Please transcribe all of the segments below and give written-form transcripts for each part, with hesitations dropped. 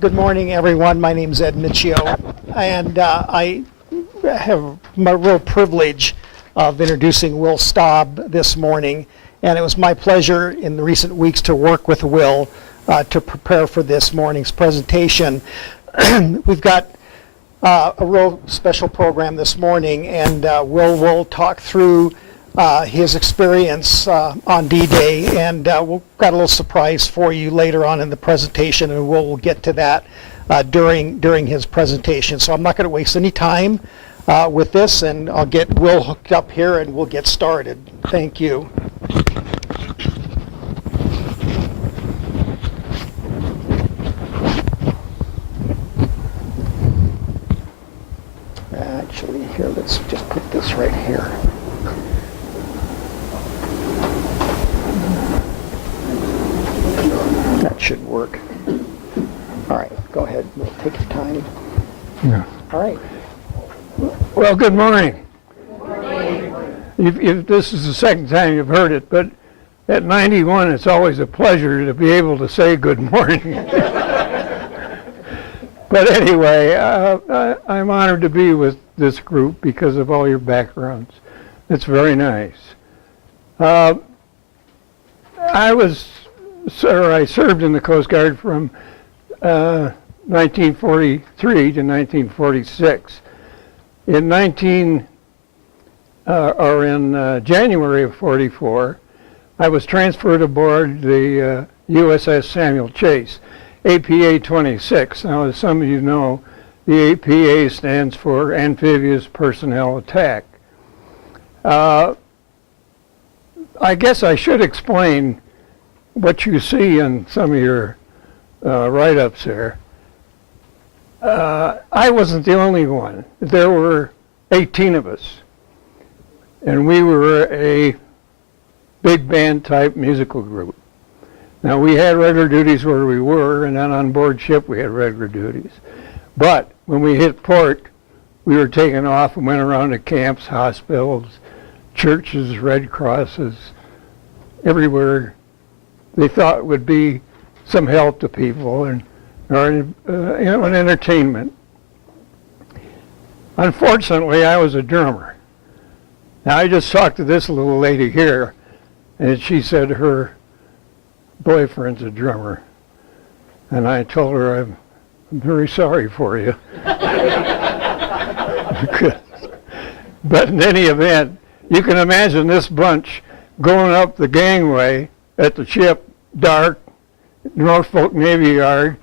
Good morning, everyone. My name is Ed Michio, and I have my real privilege of introducing Will Staub this morning. And it was my pleasure in the recent weeks to work with Will to prepare for this morning's presentation. We've got a real special program this morning, and Will talk through his experience on D-Day, and we've got a little surprise for you later on in the presentation, and we'll get to that during his presentation. So I'm not going to waste any time with this, and I'll get Will hooked up here and we'll get started. Thank you. Actually, here, let's just put this right here. That should work. All right, go ahead. We'll take your time. Yeah. All right. Well, good morning. This is the second time you've heard it, but at 91, it's always a pleasure to be able to say good morning. But anyway, I'm honored to be with this group because of all your backgrounds. It's very nice. I served in the Coast Guard from 1943 to 1946. In January of 44, I was transferred aboard the USS Samuel Chase, APA 26. Now, as some of you know, the APA stands for Amphibious Personnel Attack. I guess I should explain what you see in some of your write-ups there. I wasn't the only one. There were 18 of us, and we were a big band type musical group. Now, we had regular duties where we were, and then on board ship we had regular duties. But when we hit port, we were taken off and went around to camps, hospitals, churches, Red Crosses, everywhere they thought would be some help to people and an entertainment. Unfortunately, I was a drummer. Now, I just talked to this little lady here, and she said her boyfriend's a drummer. And I told her, I'm very sorry for you. But in any event, you can imagine this bunch going up the gangway at the ship, dark, Norfolk Navy Yard,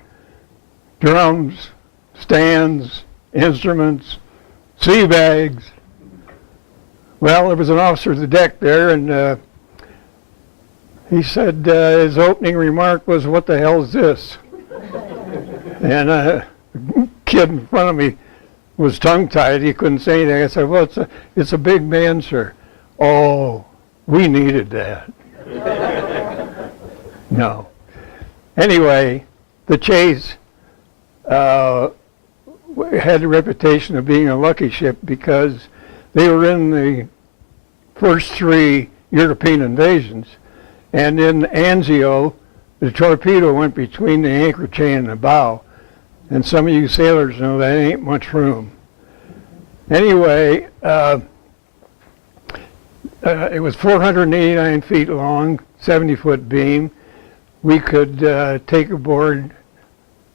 drums, stands, instruments, sea bags. Well, there was an officer at the deck there, and he said his opening remark was, "What the hell is this?" And the kid in front of me was tongue-tied. He couldn't say anything. I said, "Well, it's a big band, sir." "Oh, we needed that." No. Anyway, the Chase had the reputation of being a lucky ship because they were in the first 3 European invasions. And in Anzio, the torpedo went between the anchor chain and the bow. And some of you sailors know that ain't much room. Anyway, it was 489 feet long, 70-foot beam. We could take aboard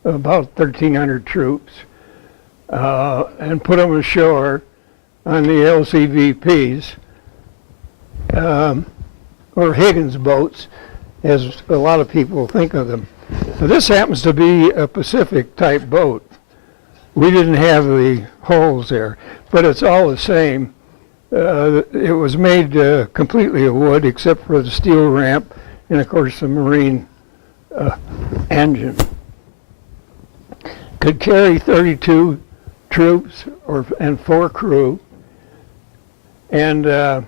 about 1,300 troops and put them ashore on the LCVPs, or Higgins boats, as a lot of people think of them. Now, this happens to be a Pacific-type boat. We didn't have the holes there, but it's all the same. It was made completely of wood, except for the steel ramp and, of course, the marine engine. Could carry 32 troops and 4 crew, and it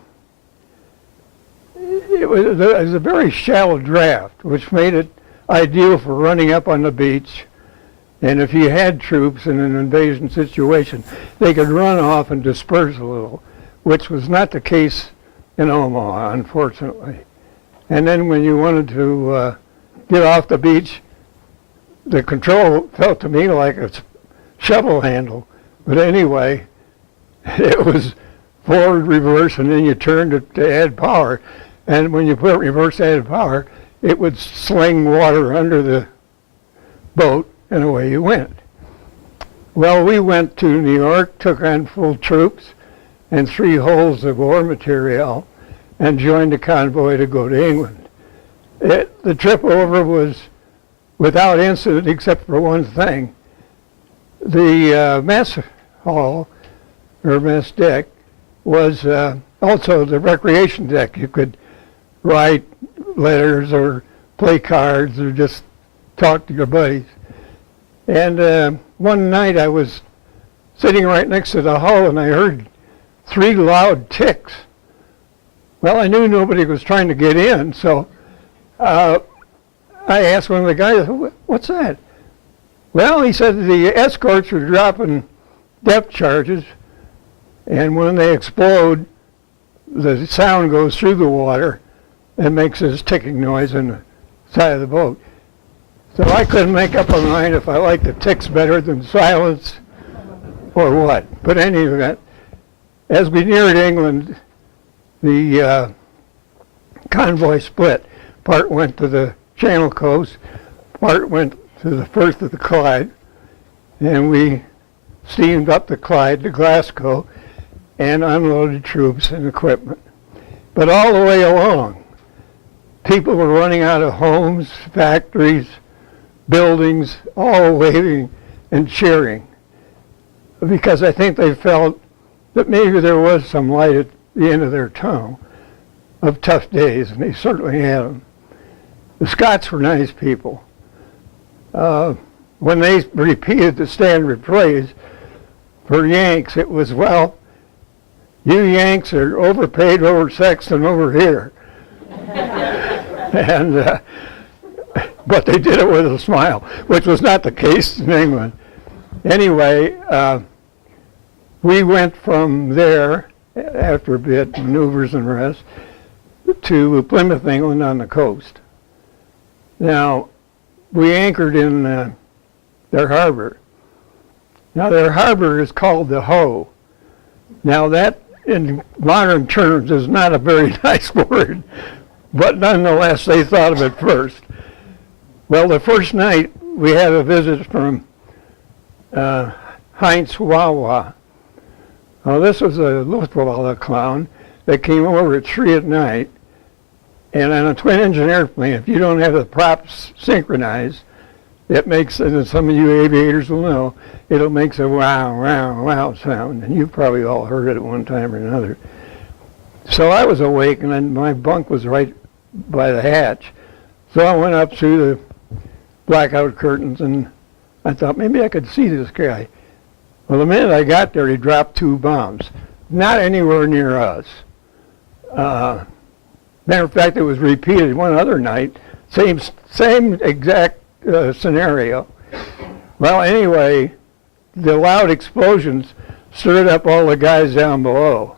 was a very shallow draft, which made it ideal for running up on the beach. And if you had troops in an invasion situation, they could run off and disperse a little, which was not the case in Omaha, unfortunately. And then when you wanted to get off the beach, the control felt to me like a shovel handle. But anyway, it was forward, reverse, and then you turned it to add power. And when you put reverse added power, it would sling water under the boat, and away you went. Well, we went to New York, took on full troops and 3 hulls of war material, and joined a convoy to go to England. The trip over was without incident except for one thing. The mess hall, or mess deck, was also the recreation deck. You could write letters or play cards or just talk to your buddies. And one night I was sitting right next to the hull and I heard 3 loud ticks. Well, I knew nobody was trying to get in, so I asked one of the guys, "What's that?" Well, he said the escorts were dropping depth charges, and when they explode, the sound goes through the water and makes this ticking noise in the side of the boat. So I couldn't make up my mind if I liked the ticks better than silence or what. But in any event, as we neared England, the convoy split. Part went to the Channel coast, part went to the Firth of the Clyde, and we steamed up the Clyde to Glasgow and unloaded troops and equipment. But all the way along, people were running out of homes, factories, buildings, all waving and cheering, because I think they felt that maybe there was some light at the end of their tunnel of tough days, and they certainly had them. The Scots were nice people. When they repeated the standard phrase for Yanks, it was, "Well, you Yanks are overpaid, oversexed, and over here." And but they did it with a smile, which was not the case in England. Anyway, we went from there, after a bit, maneuvers and rest, to Plymouth, England on the coast. Now, we anchored in their harbor. Now, their harbor is called the Hoe. Now, that, in modern terms, is not a very nice word, but nonetheless, they thought of it first. Well, the first night, we had a visit from Heinz Wawa. Now, this was a Luftwaffe clown that came over at 3 at night, and on a twin-engine airplane, if you don't have the props synchronized, it makes, and some of you aviators will know, it'll make a wow, wow, wow sound, and you've probably all heard it at one time or another. So I was awake, and then my bunk was right by the hatch. So I went up through the blackout curtains, and I thought maybe I could see this guy. Well, the minute I got there, he dropped 2 bombs, not anywhere near us. Matter of fact, it was repeated one other night, same exact scenario. Well, anyway, the loud explosions stirred up all the guys down below.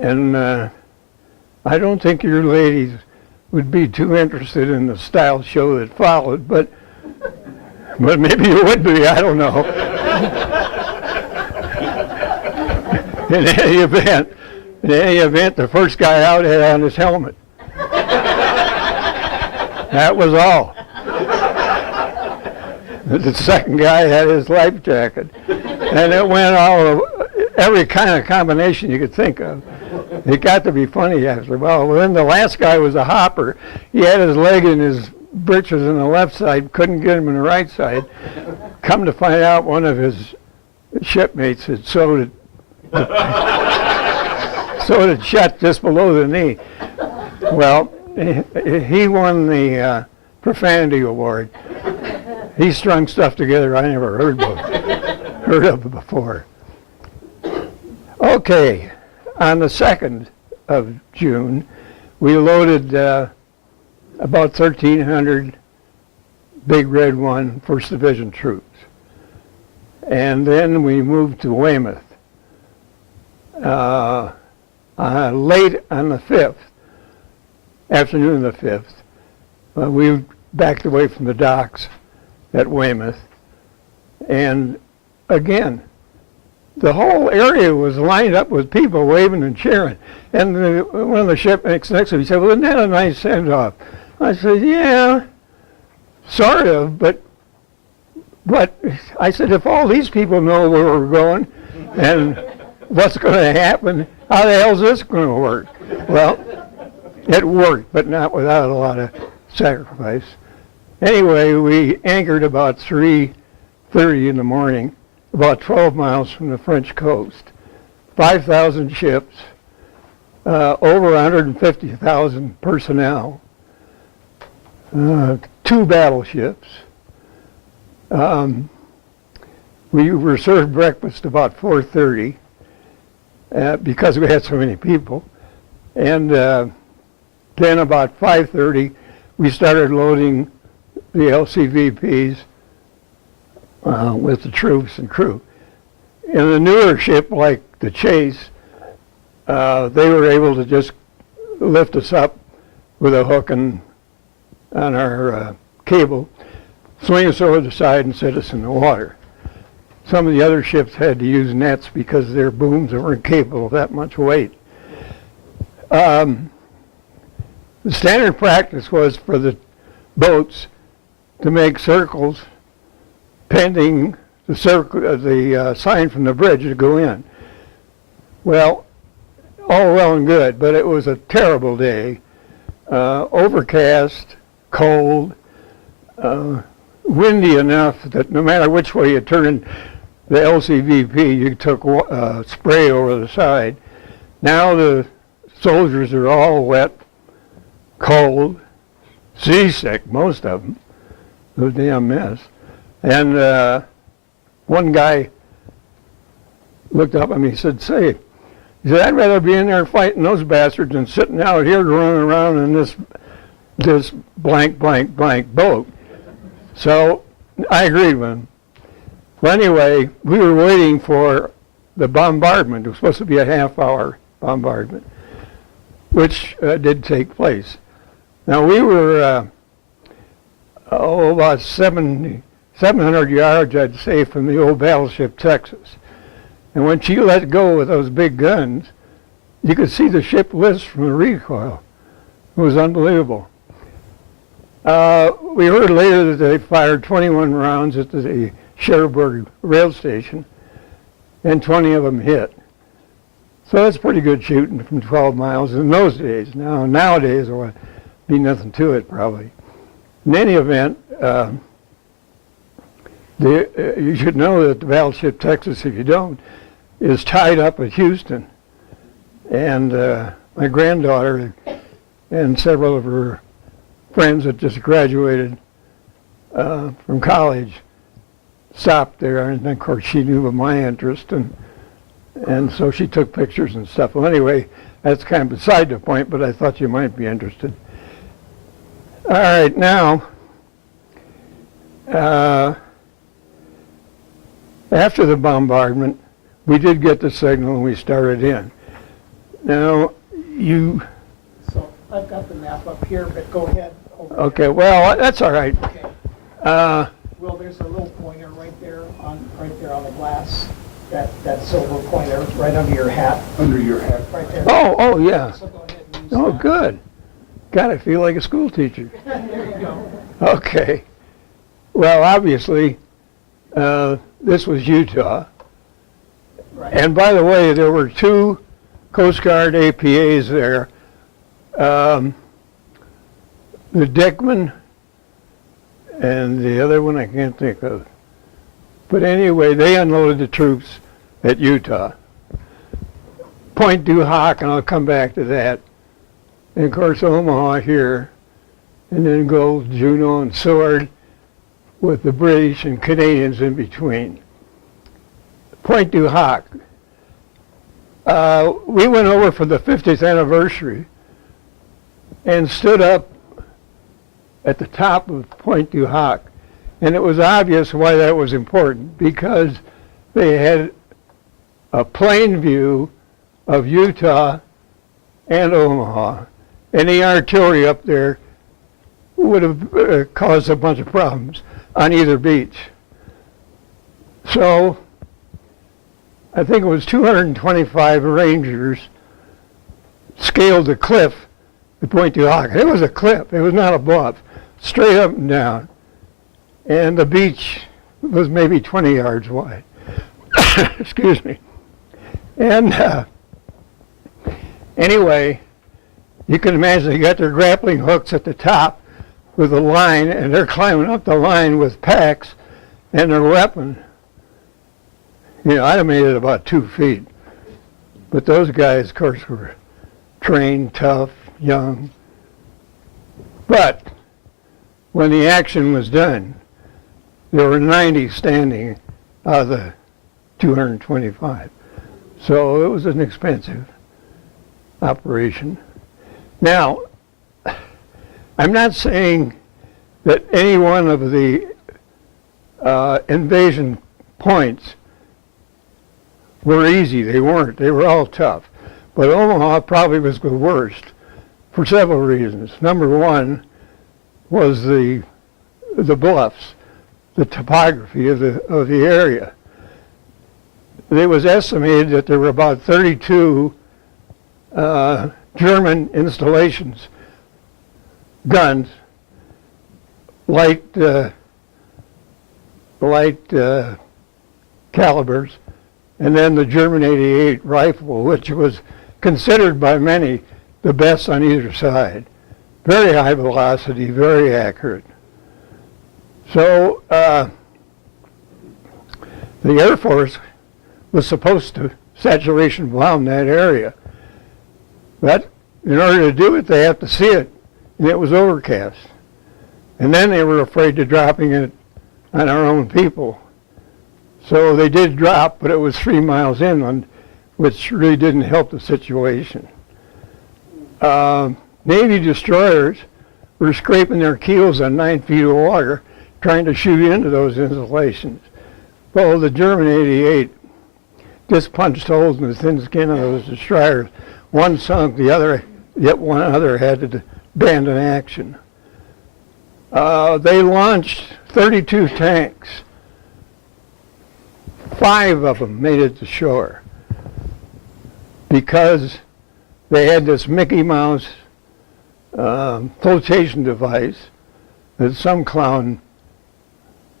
And I don't think your ladies would be too interested in the style show that followed, but maybe you would be, I don't know. In any event, the first guy out had on his helmet. That was all. The second guy had his life jacket. And it went every kind of combination you could think of. It got to be funny after a while. Well, then the last guy was a hopper. He had his leg in his britches on the left side, couldn't get him in the right side. Come to find out, one of his shipmates had sewed it shut just below the knee. Well, he won the profanity award. He strung stuff together I never heard of before. Okay, on the 2nd of June, we loaded about 1,300 Big Red 1 1st Division troops. And then we moved to Weymouth. Late on the 5th, afternoon of the 5th, we backed away from the docks at Weymouth. And again, the whole area was lined up with people waving and cheering. And one of the shipmates next to me said, well, isn't that a nice send-off? I said, yeah, sort of, but I said, if all these people know where we're going and what's going to happen, how the hell is this going to work? Well, it worked, but not without a lot of sacrifice. Anyway, we anchored about 3:30 in the morning, about 12 miles from the French coast. 5,000 ships, over 150,000 personnel, 2 battleships. We were served breakfast about 4:30 because we had so many people. And then about 5:30, we started loading the LCVPs with the troops and crew. In a newer ship like the Chase, they were able to just lift us up with a hook and on our cable, swing us over the side and set us in the water. Some of the other ships had to use nets because their booms weren't capable of that much weight. The standard practice was for the boats to make circles pending the sign from the bridge to go in. Well, all well and good, but it was a terrible day. Overcast, cold, windy enough that no matter which way you turned the LCVP, you took spray over the side. Now the soldiers are all wet, cold, seasick, most of them. It was a damn mess. And one guy looked up at me and said, he said, I'd rather be in there fighting those bastards than sitting out here running around in this blank boat. So I agreed with him. Well, anyway, we were waiting for the bombardment. It was supposed to be a half-hour bombardment, which did take place. Now, we were about 700 yards, I'd say, from the old battleship Texas. And when she let go with those big guns, you could see the ship list from the recoil. It was unbelievable. We heard later that they fired 21 rounds at the Cherbourg rail station, and 20 of them hit. So that's pretty good shooting from 12 miles in those days. Nowadays, there would be nothing to it, probably. In any event, you should know that the battleship Texas, if you don't, is tied up at Houston. And my granddaughter and several of her friends that just graduated from college stopped there, and of course she knew of my interest, and so she took pictures and stuff. Well, anyway, that's kind of beside the point, but I thought you might be interested. All right, now, after the bombardment, we did get the signal and we started in. Now, So I've got the map up here, but go ahead. Okay, well, that's all right. Okay. Well, there's a little pointer right there on the glass. That silver pointer right under your hat. Under your hat. Right there. Oh, yeah. So go ahead and use Oh, that. good. God, I feel like a school teacher. There you go. Okay. Well, obviously, this was Utah. Right. And by the way, there were 2 Coast Guard APAs there. The Dickman and the other one I can't think of. But anyway, they unloaded the troops at Utah. Point du Hoc, and I'll come back to that. And of course, Omaha here, and then go Juneau and Sword with the British and Canadians in between. Point du Hoc. We went over for the 50th anniversary and stood up at the top of Point du Hoc. And it was obvious why that was important, because they had a plain view of Utah and Omaha. Any artillery up there would have caused a bunch of problems. on either beach. So I think it was 225 Rangers scaled the cliff to Point du Lac. It was a cliff. It was not a bluff. Straight up and down. And the beach was maybe 20 yards wide. Excuse me. And anyway, you can imagine they got their grappling hooks at the top with a line, and they're climbing up the line with packs and their weapon. You know, I'd have made it about 2 feet. But those guys, of course, were trained, tough, young. But when the action was done, there were 90 standing out of the 225. So it was an expensive operation. Now, I'm not saying that any one of the invasion points were easy. They weren't. They were all tough. But Omaha probably was the worst for several reasons. Number one was the bluffs, the topography of the area. It was estimated that there were about 32 German installations, guns, light calibers, and then the German 88 rifle, which was considered by many the best on either side. Very high velocity, very accurate. So the Air Force was supposed to saturation bomb that area. But in order to do it, they have to see it, and it was overcast. And then they were afraid of dropping it on our own people. So they did drop, but it was 3 miles inland, which really didn't help the situation. Navy destroyers were scraping their keels on 9 feet of water, trying to shoot into those installations. Well, the German 88 just punched holes in the thin skin of those destroyers. One sunk, yet one other had to abandon action. They launched 32 tanks. 5 of them made it to shore because they had this Mickey Mouse flotation device that some clown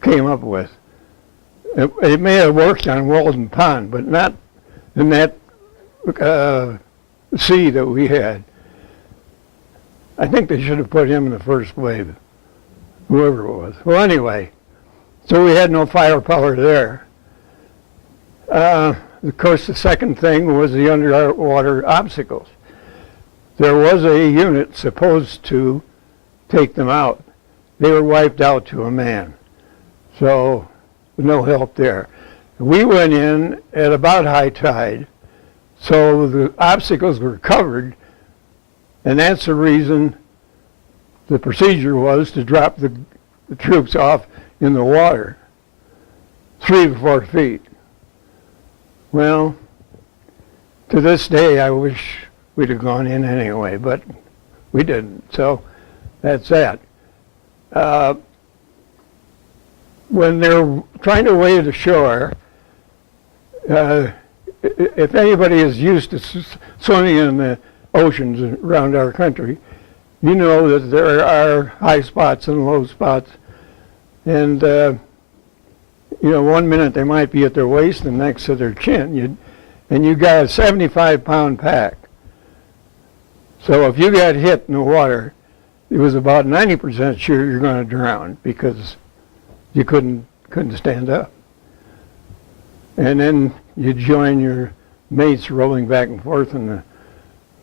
came up with. It may have worked on Walden Pond, but not in that sea that we had. I think they should have put him in the first wave, whoever it was. Well, anyway, so we had no firepower there. Of course, the second thing was the underwater obstacles. There was a unit supposed to take them out. They were wiped out to a man. So no help there. We went in at about high tide, so the obstacles were covered, and that's the reason the procedure was to drop the troops off in the water, 3 to 4 feet. Well, to this day, I wish we'd have gone in anyway, but we didn't, so that's that. When they're trying to wade ashore, if anybody is used to swimming in the oceans around our country, you know that there are high spots and low spots. And, you know, 1 minute they might be at their waist and next to their chin. And you got a 75-pound pack. So if you got hit in the water, it was about 90% sure you're going to drown because you couldn't stand up. And then you join your mates rolling back and forth in the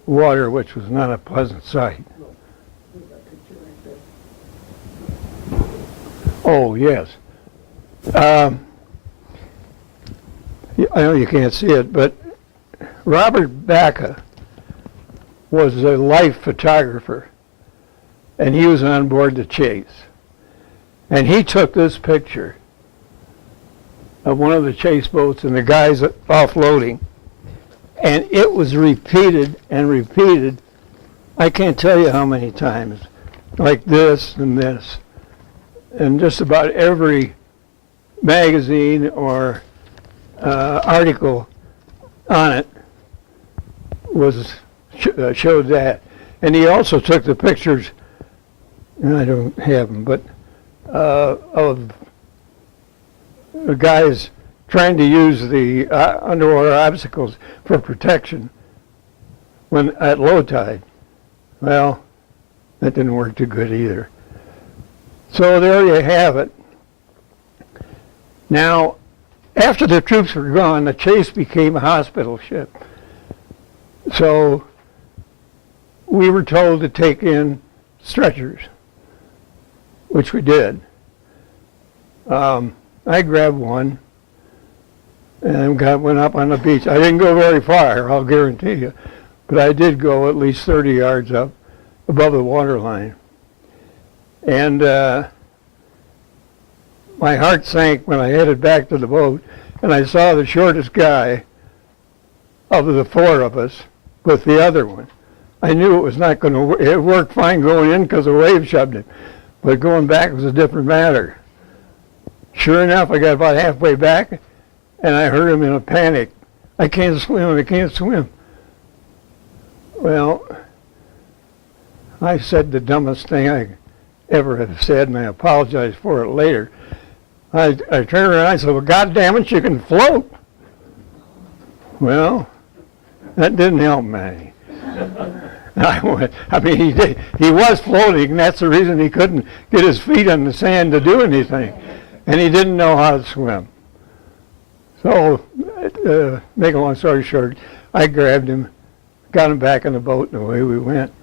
water, which was not a pleasant sight. Oh, yes. I know you can't see it, but Robert Baca was a life photographer, and he was on board the Chase. And he took this picture of one of the chase boats and the guys offloading, and it was repeated and repeated. I can't tell you how many times, like this and this. and just about every magazine or article on it was showed that. And he also took the pictures, and I don't have them, but of the guys trying to use the underwater obstacles for protection when at low tide. Well, that didn't work too good either. So there you have it. Now, after the troops were gone, the Chase became a hospital ship. So we were told to take in stretchers, which we did. I grabbed one and went up on the beach. I didn't go very far, I'll guarantee you, but I did go at least 30 yards up above the water line. And my heart sank when I headed back to the boat and I saw the shortest guy of the four of us with the other one. I knew it was not going to work. It worked fine going in because the wave shoved him, but going back was a different matter. Sure enough, I got about halfway back and I heard him in a panic. I can't swim, I can't swim. Well, I said the dumbest thing I ever have said, and I apologize for it later. I turned around and I said, well, God damn it, you can float. Well, that didn't help me. I mean, he was floating, and that's the reason he couldn't get his feet on the sand to do anything. And he didn't know how to swim. So, make a long story short, I grabbed him, got him back in the boat, and away we went.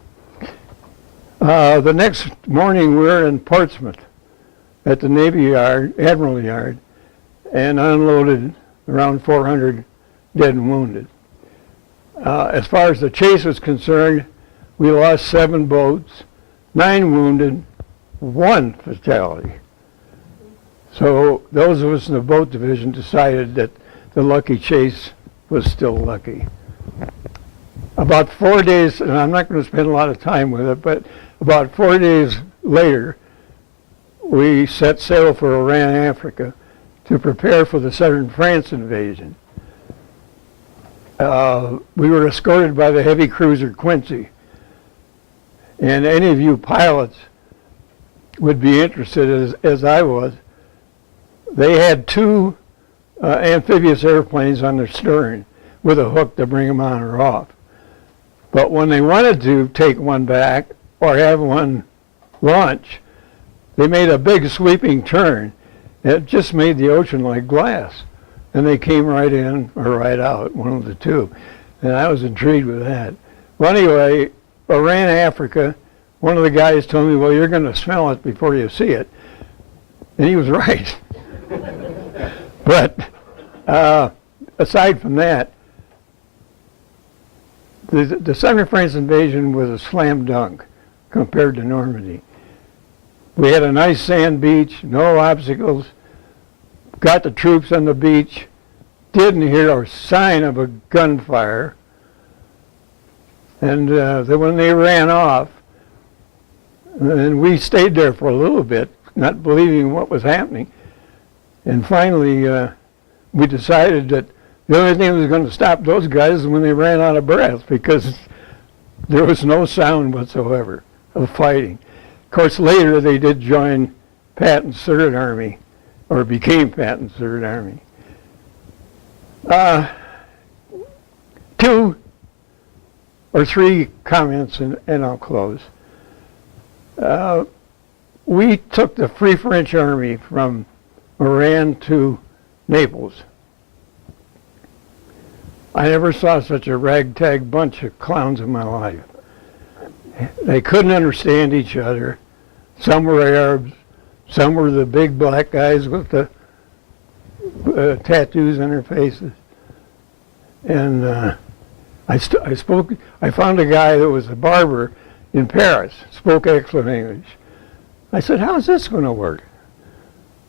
The next morning, we were in Portsmouth at the Navy Yard, Admiral Yard, and unloaded around 400 dead and wounded. As far as the Chase was concerned, we lost 7 boats, 9 wounded, 1 fatality. So those of us in the boat division decided that the lucky Chase was still lucky. About 4 days, and I'm not going to spend a lot of time with it, but about 4 days later, we set sail for Oran, Africa, to prepare for the southern France invasion. We were escorted by the heavy cruiser Quincy. And any of you pilots would be interested, as I was. They had 2 amphibious airplanes on their stern with a hook to bring them on or off. But when they wanted to take one back or have one launch, they made a big sweeping turn. It just made the ocean like glass. And they came right in or right out, one of the two. And I was intrigued with that. Well, anyway, Oran, Africa, one of the guys told me, well, you're going to smell it before you see it. And he was right. But aside from that, the southern France invasion was a slam dunk compared to Normandy. We had a nice sand beach, no obstacles, got the troops on the beach, didn't hear a sign of a gunfire. And then when they ran off, and we stayed there for a little bit, not believing what was happening. And finally, we decided that the only thing that was going to stop those guys is when they ran out of breath, because there was no sound whatsoever of fighting. Of course, later they did join Patton's Third Army, or became Patton's Third Army. 2 or 3 comments, and I'll close. We took the Free French Army from Oran to Naples. I never saw such a ragtag bunch of clowns in my life. They couldn't understand each other. Some were Arabs, some were the big black guys with the tattoos on their faces. And I found a guy that was a barber in Paris, spoke excellent English. I said, how's this going to work?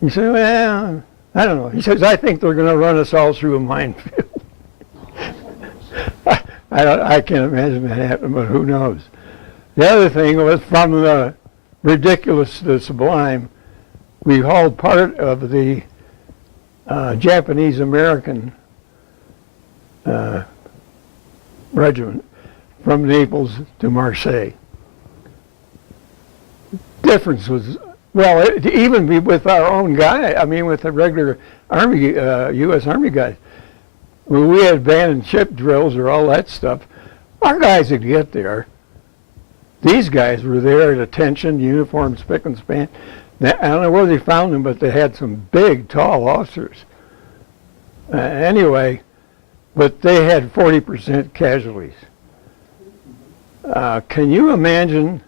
He said, well, I don't know. He says, I think they're going to run us all through a minefield. I can't imagine that happening, but who knows. The other thing was, from the ridiculous to the sublime, we hauled part of the Japanese-American regiment from Naples to Marseille. Difference was, well, even with our own guy, I mean with the regular Army, U.S. Army guys, when we had abandoned ship drills or all that stuff, our guys would get there. These guys were there at attention, uniform, spick and span. I don't know where they found them, but they had some big, tall officers. Anyway, but they had 40% casualties. Can you imagine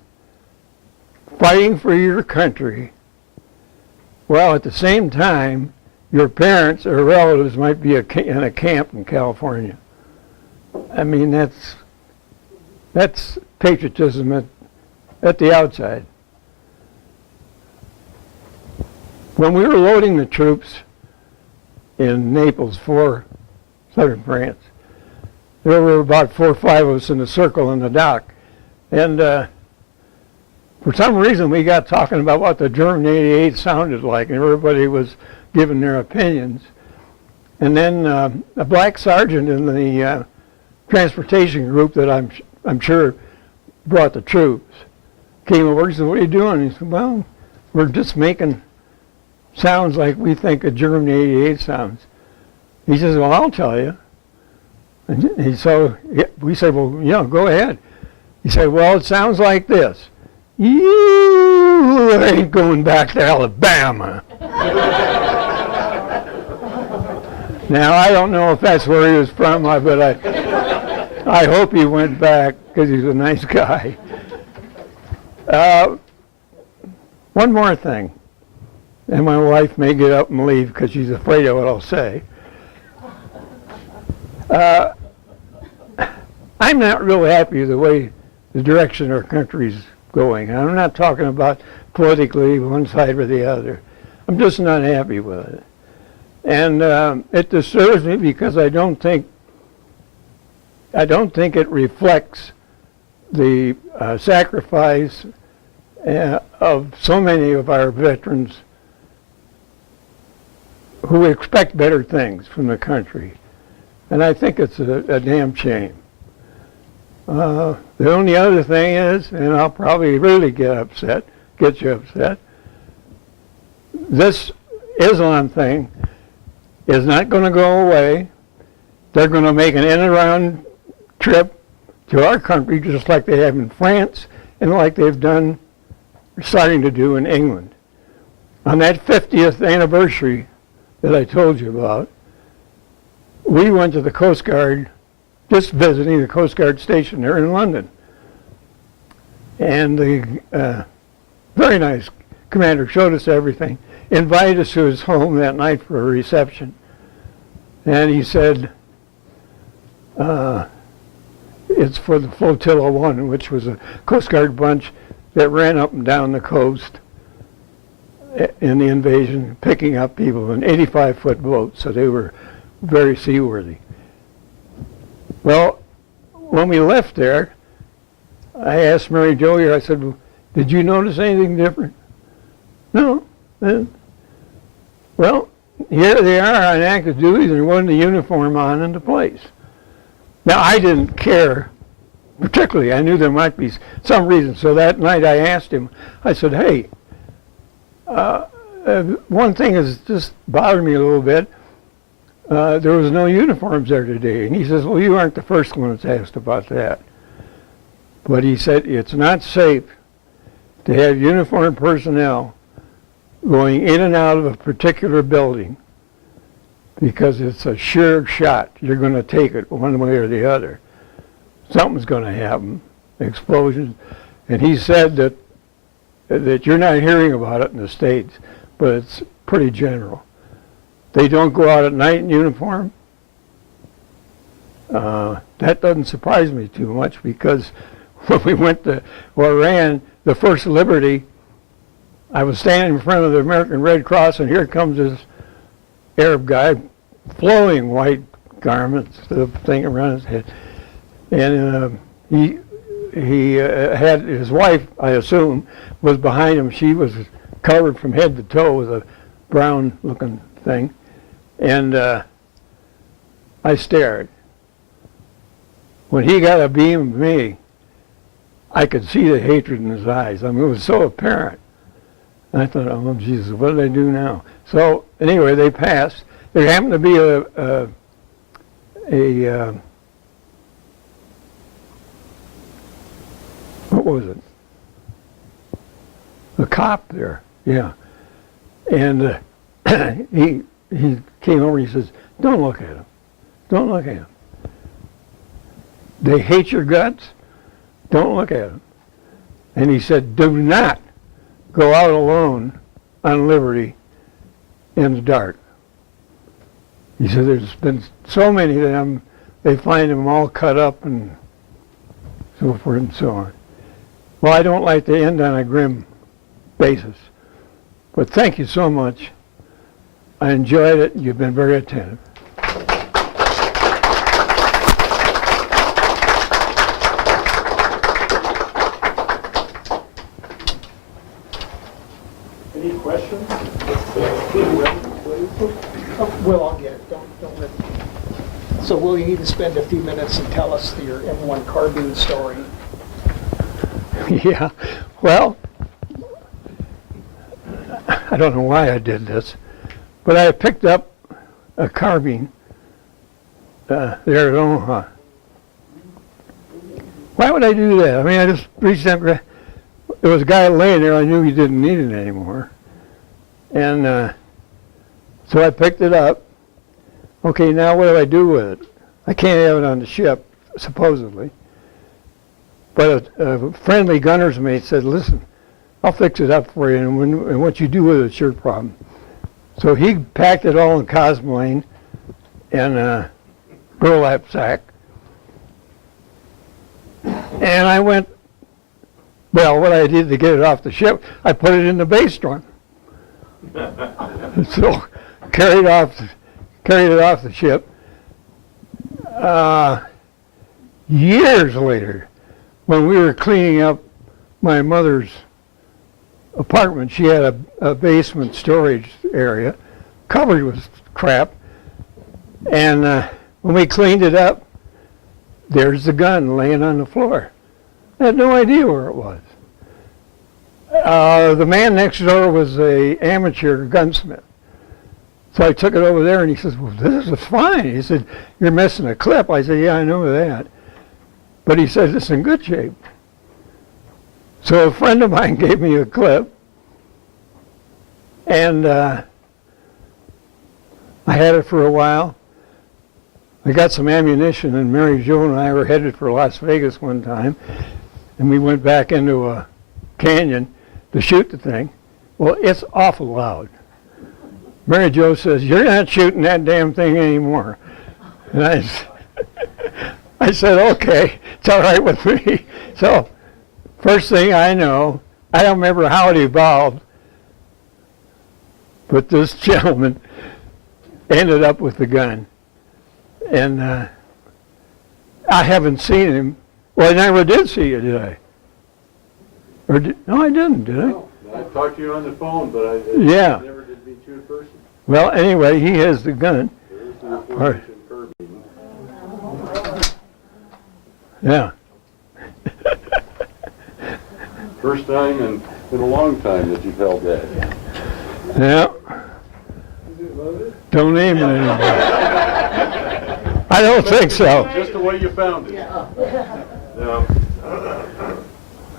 fighting for your country while at the same time your parents or relatives might be in a camp in California? I mean, that's patriotism at the outside. When we were loading the troops in Naples for southern France, there were about 4 or 5 of us in a circle in the dock. And for some reason, we got talking about what the German 88 sounded like, and everybody was giving their opinions. And then a black sergeant in the transportation group that I'm sure brought the troops came over and said, "What are you doing?" He said, "Well, we're just making sounds like we think a German 88 sounds." He says, "Well, I'll tell you." And so we said, "Well, yeah, go ahead." He said, "Well, it sounds like this. You ain't going back to Alabama." Now, I don't know if that's where he was from, but I hope he went back because he's a nice guy. One more thing, and my wife may get up and leave because she's afraid of what I'll say. I'm not real happy with the way the direction our country's going. I'm not talking about politically one side or the other. I'm just not happy with it. And it disturbs me because I don't think it reflects the sacrifice of so many of our veterans who expect better things from the country. And I think it's a damn shame. The only other thing is, and I'll probably really get you upset, this Islam thing is not going to go away. They're going to make an in-around trip to our country just like they have in France and like they've done, starting to do in England. On that 50th anniversary that I told you about, we went to the Coast Guard, just visiting the Coast Guard station there in London. And the very nice commander showed us everything, invited us to his home that night for a reception. And he said, it's for the Flotilla 1, which was a Coast Guard bunch that ran up and down the coast in the invasion, picking up people in 85-foot boats, so they were very seaworthy. Well, when we left there, I asked Mary Jo here, I said, "Well, did you notice anything different?" "No." Well, here they are on active duty, and there wasn't a uniform on in the place. Now, I didn't care particularly. I knew there might be some reason. So that night I asked him, I said, "Hey, one thing has just bothered me a little bit. There was no uniforms there today." And he says, "Well, you aren't the first one that's asked about that." But he said, "It's not safe to have uniformed personnel going in and out of a particular building because it's a sure shot. You're going to take it one way or the other. Something's going to happen, explosions." And he said that you're not hearing about it in the States, but it's pretty general. They don't go out at night in uniform. That doesn't surprise me too much because when we went to Oran, the first Liberty, I was standing in front of the American Red Cross, and here comes this Arab guy, flowing white garments, the thing around his head. And he had his wife, I assume, was behind him. She was covered from head to toe with a brown-looking thing, and I stared. When he got a beam of me, I could see the hatred in his eyes. I mean, it was so apparent. And I thought, oh, Jesus, what did I do now? So, anyway, they passed. There happened to be what was it? A cop there, yeah. And he came over and he says, don't look at him. Don't look at him. They hate your guts. Don't look at him. And he said, do not go out alone on liberty in the dark. He said, there's been so many of them, they find them all cut up and so forth and so on. Well, I don't like to end on a grim basis, but thank you so much. I enjoyed it. You've been very attentive. Any questions? Will, I'll get it. Don't let me. So, Will, you need to spend a few minutes and tell us your M1 Carbine story. Yeah, well, I don't know why I did this, but I picked up a carbine there at Omaha. Why would I do that? I mean, I just reached up, there was a guy laying there, I knew he didn't need it anymore. And so I picked it up. Okay, now what do I do with it? I can't have it on the ship, supposedly. But a friendly gunner's mate said, listen, I'll fix it up for you, and what you do with it's your problem. So he packed it all in coxswain and a burlap sack. And I went, well, what I did to get it off the ship, I put it in the bass drum. So carried it off the ship. Years later, when we were cleaning up my mother's apartment, she had a basement storage area covered with crap. And when we cleaned it up, there's the gun laying on the floor. I had no idea where it was. The man next door was a amateur gunsmith. So I took it over there and he says, well, this is fine. He said, you're missing a clip. I said, yeah, I know that. But he says, it's in good shape. So a friend of mine gave me a clip. And I had it for a while. I got some ammunition, and Mary Jo and I were headed for Las Vegas one time. And we went back into a canyon to shoot the thing. Well, it's awful loud. Mary Jo says, you're not shooting that damn thing anymore. And I said, okay, it's all right with me. So first thing I know, I don't remember how it evolved, but this gentleman ended up with the gun. And I haven't seen him. Well, I never did see you, did I? No, I didn't, did I? No, I talked to you on the phone, but I Yeah. never did meet you in person. Well, anyway, he has the gun. There's the information Kirby. Yeah. First time in a long time that you've held that. Yeah. Don't name it anymore. I don't think so. Just the way you found it. Yeah.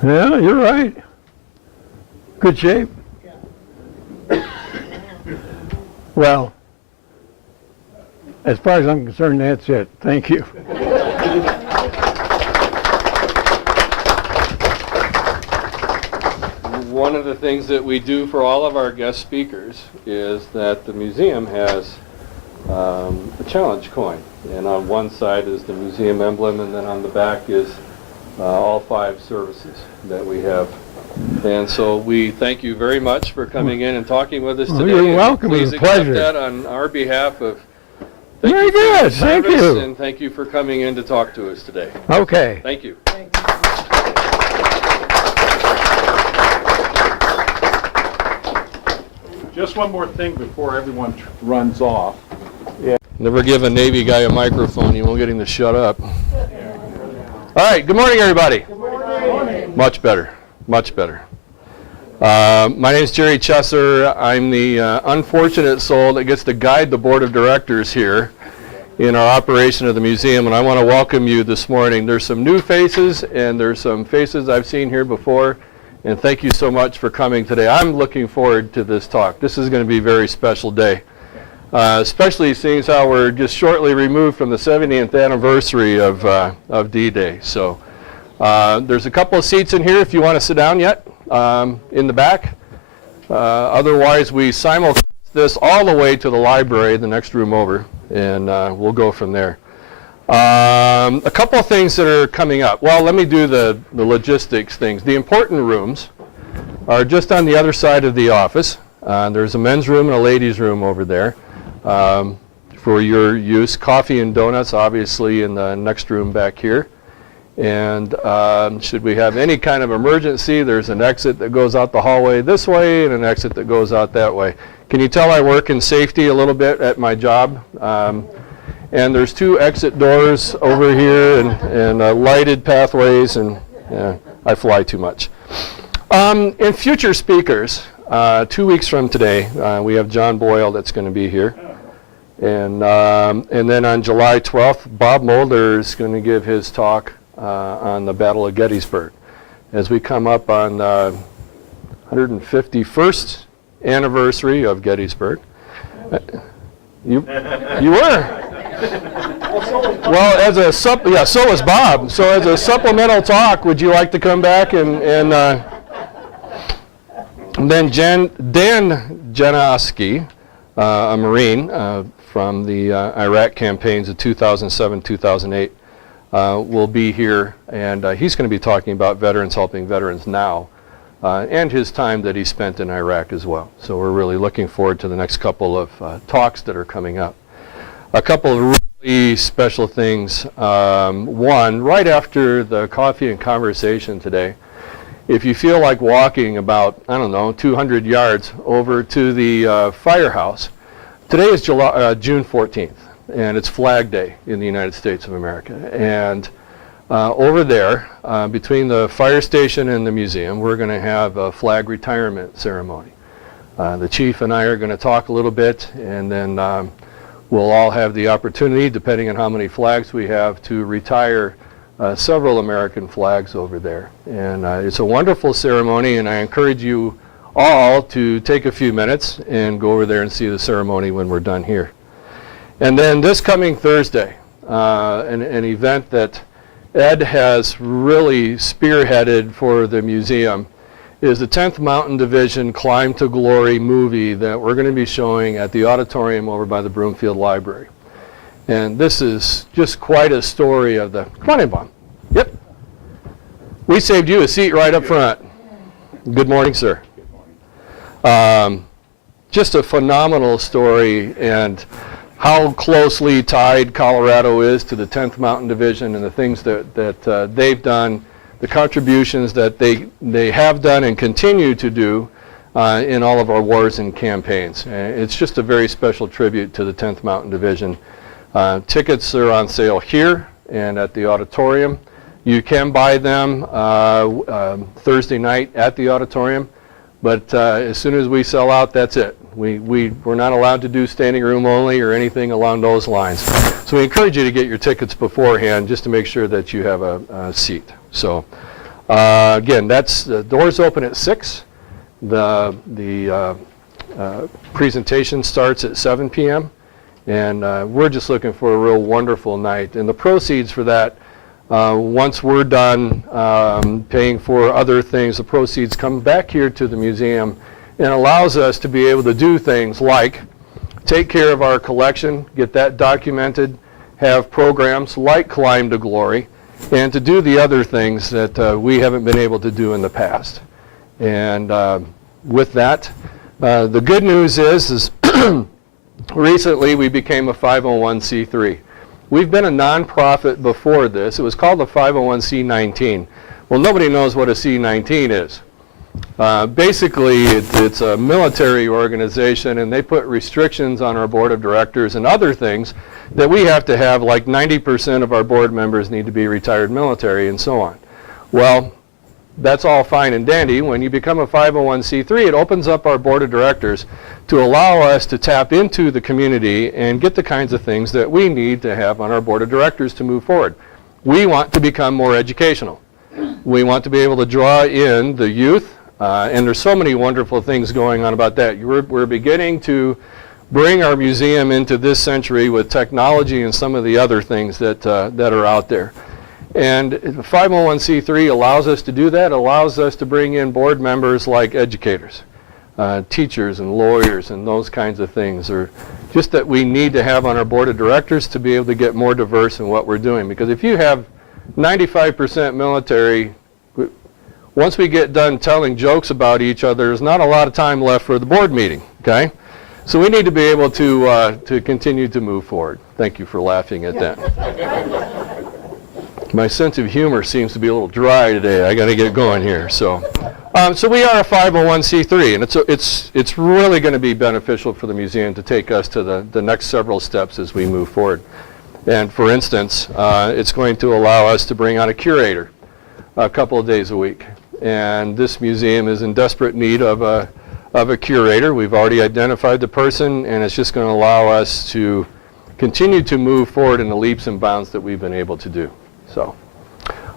Yeah, you're right. Good shape. Well, as far as I'm concerned, that's it. Thank you. One of the things that we do for all of our guest speakers is that the museum has a challenge coin. And on one side is the museum emblem, and then on the back is all 5 services that we have. And so we thank you very much for coming in and talking with us today. You're welcome. Please It's a pleasure. accept that on our behalf of Very good. Thank you. And thank you for coming in to talk to us today. Okay. Thank you. Just one more thing before everyone runs off. Never give a Navy guy a microphone, you won't get him to shut up. All right, good morning, everybody. Good morning. Much better, much better. My name is Jerry Chesser. I'm the unfortunate soul that gets to guide the board of directors here in our operation of the museum, and I want to welcome you this morning. There's some new faces, and there's some faces I've seen here before, and thank you so much for coming today. I'm looking forward to this talk. This is going to be a very special day, especially seeing how we're just shortly removed from the 70th anniversary of D-Day. So there's a couple of seats in here if you want to sit down yet, in the back. Otherwise, we simulcast this all the way to the library, the next room over, and we'll go from there. A couple of things that are coming up. Well, let me do the logistics things. The important rooms are just on the other side of the office. There's a men's room and a ladies' room over there for your use. Coffee and donuts, obviously, in the next room back here. And should we have any kind of emergency, there's an exit that goes out the hallway this way and an exit that goes out that way. Can you tell I work in safety a little bit at my job? And there's 2 exit doors over here and lighted pathways, and I fly too much. In future speakers, 2 weeks from today, we have John Boyle that's going to be here. And then on July 12th, Bob Mulder is going to give his talk on the Battle of Gettysburg. As we come up on the 151st anniversary of Gettysburg. You were. Well, as a so was Bob. So as a supplemental talk, would you like to come back and then Dan Janoski, a Marine from the Iraq campaigns of 2007-2008, will be here, and he's going to be talking about veterans helping veterans now, and his time that he spent in Iraq as well. So we're really looking forward to the next couple of talks that are coming up. A couple of really special things. One, right after the coffee and conversation today, if you feel like walking about, I don't know, 200 yards over to the firehouse, today is June 14th, and it's Flag Day in the United States of America. And over there, between the fire station and the museum, we're going to have a flag retirement ceremony. The chief and I are going to talk a little bit, and then we'll all have the opportunity, depending on how many flags we have, to retire several American flags over there. And it's a wonderful ceremony, and I encourage you all to take a few minutes and go over there and see the ceremony when we're done here. And then this coming Thursday, an event that Ed has really spearheaded for the museum is the 10th Mountain Division Climb to Glory movie that we're going to be showing at the auditorium over by the Broomfield Library. And this is just quite a story of the, come on in, Bob. Yep. We saved you a seat right up front. Good morning, sir. Just a phenomenal story, and how closely tied Colorado is to the 10th Mountain Division and the things that they've done, the contributions that they have done and continue to do in all of our wars and campaigns. It's just a very special tribute to the 10th Mountain Division. Tickets are on sale here and at the auditorium. You can buy them Thursday night at the auditorium, but as soon as we sell out, that's it. We're not allowed to do standing room only or anything along those lines. So we encourage you to get your tickets beforehand just to make sure that you have a seat. So again, the doors open at 6. The presentation starts at 7 p.m. And we're just looking for a real wonderful night. And the proceeds for that, once we're done paying for other things, the proceeds come back here to the museum and allows us to be able to do things like take care of our collection, get that documented, have programs like Climb to Glory, and to do the other things that we haven't been able to do in the past. And with that, the good news is recently we became a 501c3. We've been a nonprofit before this. It was called the 501c19. Well, nobody knows what a C19 is. Basically, it's a military organization, and they put restrictions on our board of directors and other things that we have to have, like 90% of our board members need to be retired military and so on. Well, that's all fine and dandy. When you become a 501c3, it opens up our board of directors to allow us to tap into the community and get the kinds of things that we need to have on our board of directors to move forward. We want to become more educational. We want to be able to draw in the youth, and there's so many wonderful things going on about that. We're beginning to bring our museum into this century with technology and some of the other things that are out there. And 501c3 allows us to do that, allows us to bring in board members like educators, teachers and lawyers and those kinds of things, or just that we need to have on our board of directors to be able to get more diverse in what we're doing. Because if you have 95% military, once we get done telling jokes about each other, there's not a lot of time left for the board meeting, okay? So we need to be able to continue to move forward. Thank you for laughing at that. My sense of humor seems to be a little dry today. I got to get going here. So we are a 501c3, and it's really going to be beneficial for the museum to take us to the next several steps as we move forward. And for instance, it's going to allow us to bring on a curator a couple of days a week. And this museum is in desperate need of a curator. We've already identified the person, and it's just going to allow us to continue to move forward in the leaps and bounds that we've been able to do. So,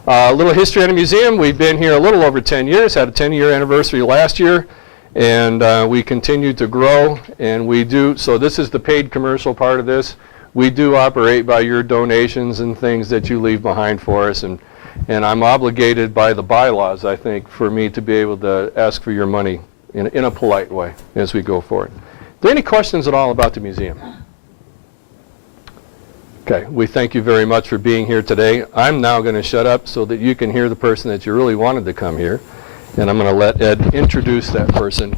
a little history on the museum. We've been here a little over 10 years, had a 10-year anniversary last year, and we continue to grow, and we do, so this is the paid commercial part of this. We do operate by your donations and things that you leave behind for us, and I'm obligated by the bylaws, I think, for me to be able to ask for your money in a polite way as we go forward. Are there any questions at all about the museum? Okay, we thank you very much for being here today. I'm now going to shut up so that you can hear the person that you really wanted to come here, and I'm going to let Ed introduce that person